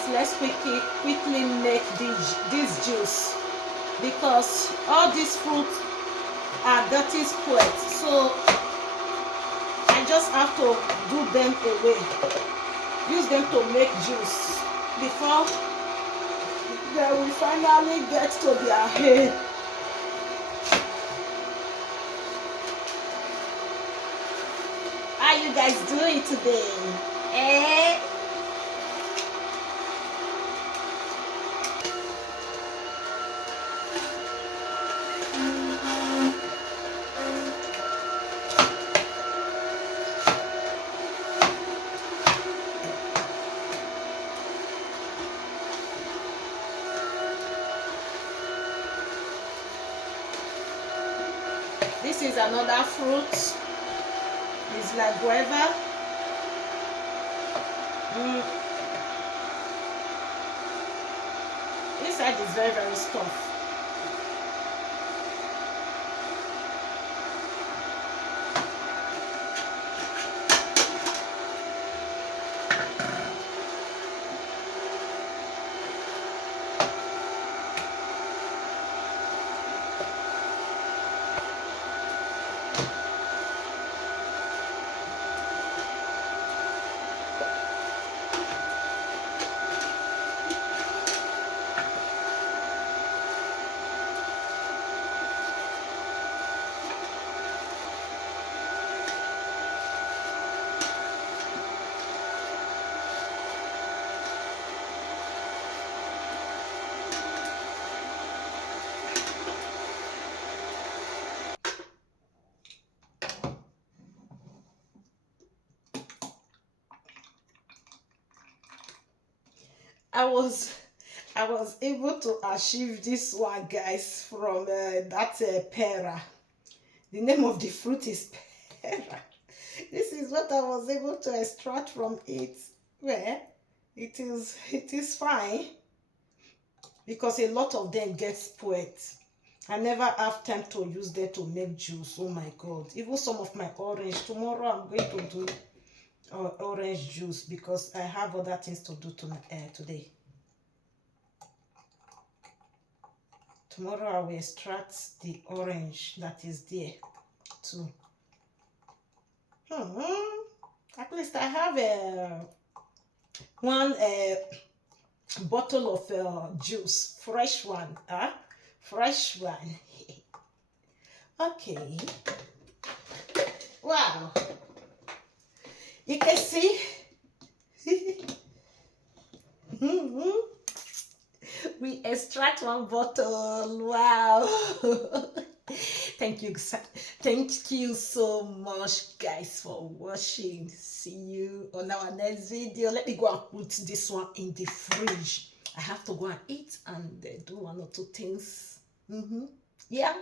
guys, let's quickly make this juice, because all these fruits are dirty spoiled, so I just have to do them away, use them to make juice before they will finally get to their head. How you guys doing today? Eh? This is another fruit. It's like guava. Inside is very, very tough. I was able to achieve this one, guys, from that pera. The name of the fruit is pera. This is what I was able to extract from it. Well, it is fine, because a lot of them get spoiled. I never have time to use them to make juice. Oh my God! Even some of my orange. Tomorrow I'm going to do orange juice, because I have other things to do today. Tomorrow I will extract the orange that is there too. At least I have one bottle of juice, fresh one, fresh one. Okay. Wow. You can see. We extract one bottle. Wow. Thank you so much, guys, for watching. See you on our next video. Let me go and put this one in the fridge. I have to go and eat and do one or two things. Yeah.